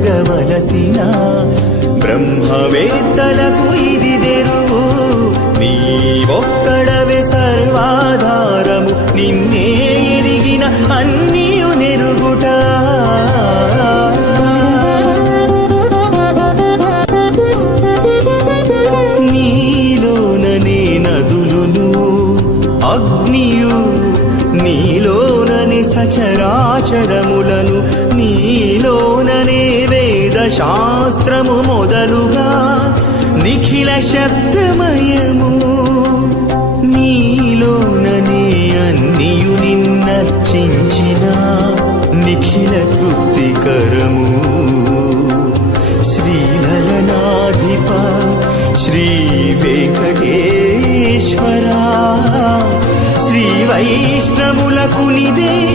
వెలసిన బ్రహ్మవేత్తలకు ఇది తెరువు. నీ ఒక్కడవే సర్వాధారము నిన్నే ఎరిగిన అన్నీయు నెరుగుట. నీలోననే నదులును అగ్నియు నీలోనని సచరాచరములను. శాస్త్రము మొదలుగా నిఖిల శబ్దమయము. నీలోననే అన్నియు నిన్నర్చించిన నిఖిల తృప్తికరము. శ్రీలలనాధిప శ్రీ వెంకటేశ్వర శ్రీ వైష్ణవులకు నిదే